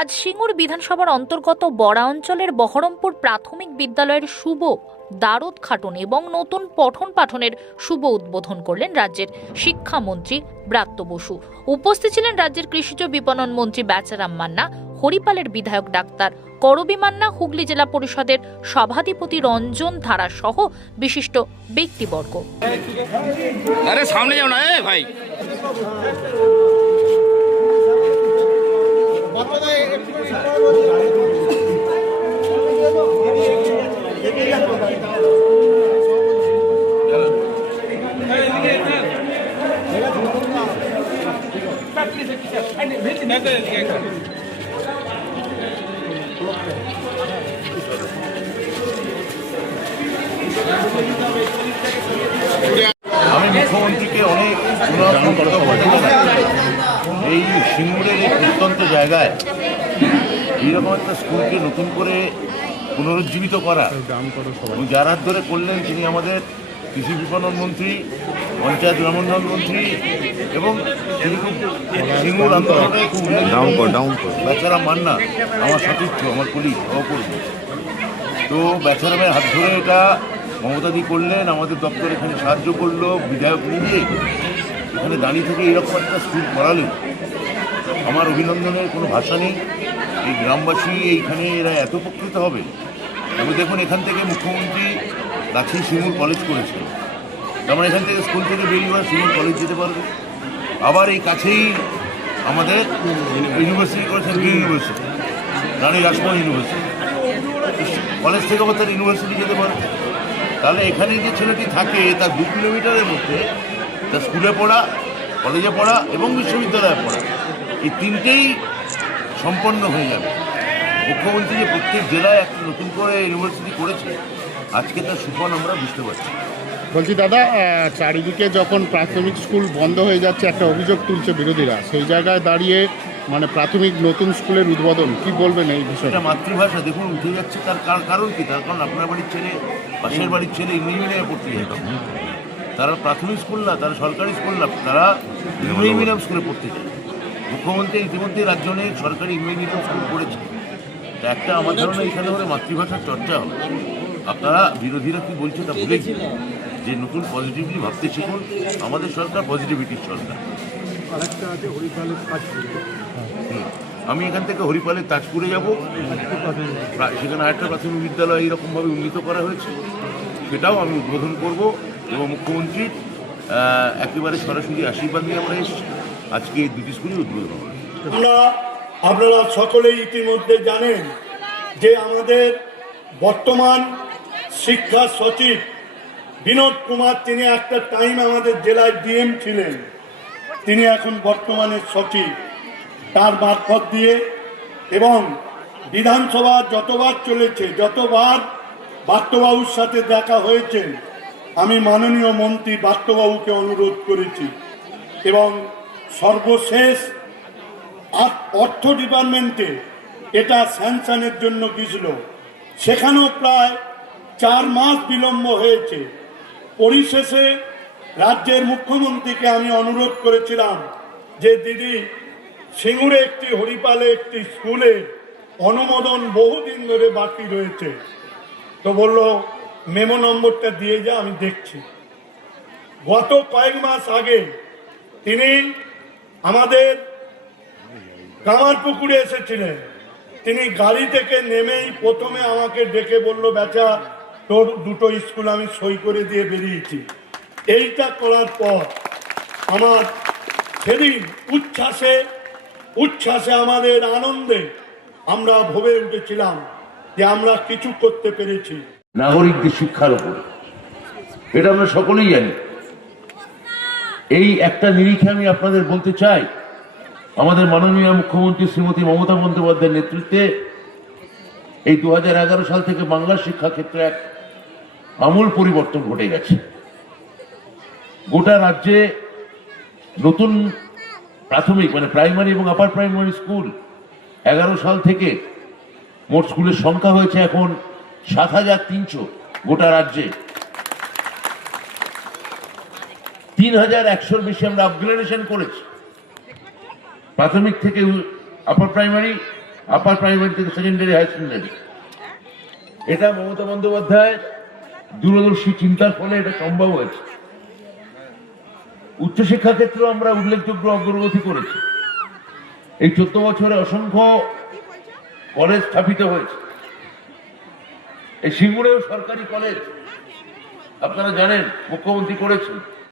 আজ সিঙ্গুর বিধানসভার অন্তর্গত বড়া অঞ্চলের বহরমপুর প্রাথমিক বিদ্যালয়ের শুভ দ্বারোদ্ঘাটন এবং নতুন পঠন পাঠনের শুভ উদ্বোধন করলেন রাজ্যের শিক্ষামন্ত্রী ব্রাত্য বসু। উপস্থিত ছিলেন রাজ্যের কৃষিজ বিপণন মন্ত্রী বেচারাম মান্না, হরিপালের বিধায়ক ডাক্তার করবী মান্না, হুগলি জেলা পরিষদের সভাধিপতি রঞ্জন ধারা সহ বিশিষ্ট ব্যক্তিবর্গ। আরে সামনে যাও না ভাই। আমি মুখ্যমন্ত্রীকে অনেক এই সিঙ্গুরের এই প্রত্যন্ত জায়গায় এইরকম একটা স্কুলকে নতুন করে পুনরুজ্জীবিত করা এবং যার হাত ধরে করলেন তিনি আমাদের কৃষি বিপণন মন্ত্রী, পঞ্চায়েত গ্রামোন্নয়ন মন্ত্রী এবং তিনি খুব সিঙ্গুর আন্দোলনে খুব বেচারাম মান্না আমার সতীর্থ, আমার কলিগ, সহকর্মী। তো বেচারামের হাত ধরে এটা মমতাদি করলেন, আমাদের দপ্তর এখানে সাহায্য করলো, বিধায়ক নিজে এখানে দাঁড়িয়ে থেকে এরকম একটা স্কুল করালেন। আমার অভিনন্দনের কোনো ভাষা নেই। এই গ্রামবাসী এইখানে এরা এত উপকৃত হবে। তবে দেখুন, এখান থেকে মুখ্যমন্ত্রী কাছেই সিঙ্গুর কলেজ করেছে, তার মানে এখান থেকে স্কুল থেকে বেরিয়ে সিঙ্গুর কলেজ যেতে পারবে। আবার এই কাছেই আমাদের ইউনিভার্সিটি করেছেন, ইউনিভার্সিটি রানী রাসমণি ইউনিভার্সিটি, কলেজ থেকে আবার তার ইউনিভার্সিটি যেতে পারবে। তাহলে এখানে যে ছেলেটি থাকে তার 2 কিলোমিটারের মধ্যে তার স্কুলে পড়া, কলেজে পড়া এবং বিশ্ববিদ্যালয়ে পড়া, এই তিনটেই সম্পন্ন হয়ে যাবে। মুখ্যমন্ত্রী যে প্রত্যেক জেলায় একটা নতুন করে ইউনিভার্সিটি করেছে, আজকে তার সুফল আমরা বুঝতে পারছি। বলছি দাদা, চারিদিকে যখন প্রাথমিক স্কুল বন্ধ হয়ে যাচ্ছে একটা অভিযোগ তুলছে বিরোধীরা, সেই জায়গায় দাঁড়িয়ে মানে প্রাথমিক নতুন স্কুলের উদ্বোধন, কি বলবেন এই বিষয়টা? মাতৃভাষা দেখুন উঠে যাচ্ছে, তার কারণ কি? তার কারণ আপনার বাড়ির ছেলে, পাশের বাড়ির ছেলে ইংরেজি মিডিয়ামে পড়তে যায়, তারা প্রাথমিক স্কুল না, তারা সরকারি স্কুল না, তারা ইংরেজি মিডিয়াম স্কুলে পড়তে যায়। মুখ্যমন্ত্রী ইতিমধ্যে রাজ্য অনেক সরকারি ইংরেজি মিডিয়াম স্কুল করেছে। তা একটা আমার ধারণা এখানে হলে মাতৃভাষার চর্চা হবে। আপনারা বিরোধীরা কি বলছে তা ভুলে গিয়ে যে নতুন পজিটিভলি ভাবতে শিখুন। আমাদের সরকার পজিটিভিটির সরকার। আমি এখান থেকে হরিপালের তাজপুরে যাব, সেখানে আরেকটা প্রাথমিক বিদ্যালয় এইরকমভাবে উন্নীত করা হয়েছে, সেটাও আমি উদ্বোধন করব এবং মুখ্যমন্ত্রীর একেবারে সরাসরি আশীর্বাদ নিয়ে আমরা এসেছি। আজকে এই 2টি স্কুলই উদ্বোধন হবে। আপনারা সকলেই ইতিমধ্যে জানেন যে আমাদের বর্তমান শিক্ষা সচিব বিনোদ কুমার, তিনি একটা টাইম আমাদের জেলায় ডিএম ছিলেন, তিনি এখন বর্তমানে সচিব। তার মারফত দিয়ে এবং বিধানসভা যতবার চলেছে, যতবার বাট্টবাবুর সাথে দেখা হয়েছে, আমি মাননীয় মন্ত্রী বাট্টবাবুকে অনুরোধ করেছি এবং সর্বশেষ অর্থ ডিপার্টমেন্টে এটা স্যাংশনের জন্য গিয়েছিল, সেখানেও প্রায় 4 মাস বিলম্ব হয়েছে। পরিশেষে রাজ্যের মুখ্যমন্ত্রীকে আমি অনুরোধ করেছিলাম যে দিদি, সিঙ্গুরে একটি, হরিপালে একটি স্কুলে অনুমোদন বহুদিন ধরে বাকি রয়েছে। তো বলল মেমো নম্বরটা দিয়ে যা, আমি দেখছি। গত কয়েক মাস আগে তিনি আমাদের কামারপুকুরে এসেছিলেন। তিনি গাড়ি থেকে নেমেই প্রথমে আমাকে ডেকে বলল, বেচা তোর 2টো স্কুল আমি সই করে দিয়ে বেরিয়েছি। এইটা করার পর আমার সেদিন উচ্ছ্বাসে আমাদের আনন্দে আমরা ভরে উঠেছিলাম যে আমরা কিছু করতে পেরেছি নাগরিকদের শিক্ষার উপর। এটা আমরা সকলেই জানি। এই একটা নিরিখে আমি আপনাদের বলতে চাই, আমাদের মাননীয় মুখ্যমন্ত্রী শ্রীমতী মমতা বন্দ্যোপাধ্যায়ের নেতৃত্বে এই 2011 সাল থেকে বাংলার শিক্ষাক্ষেত্রে এক আমূল পরিবর্তন ঘটে গেছে। গোটা রাজ্যে নতুন প্রাথমিক মানে প্রাইমারি এবং আপার প্রাইমারি স্কুল 11 সাল থেকে মোট স্কুলের সংখ্যা হয়েছে এখন 7,300 গোটা রাজ্যে। 3,100-র বেশি আমরা আপগ্রেডেশন করেছি, প্রাথমিক থেকে আপার প্রাইমারি আপার প্রাইমারি থেকে সেকেন্ডারি হাই সেকেন্ডারি। এটা মমতা বন্দ্যোপাধ্যায় দূরদর্শী চিন্তার ফলে এটা সম্ভব হয়েছে। উচ্চশিক্ষা ক্ষেত্রেও আমরা উল্লেখযোগ্য অগ্রগতি করেছি। এই 14 বছরে অসংখ্য কলেজ স্থাপিত হয়েছে। এই সিঙ্গুরেও সরকারি কলেজ আপনারা জানেন মুখ্যমন্ত্রী করেছেন।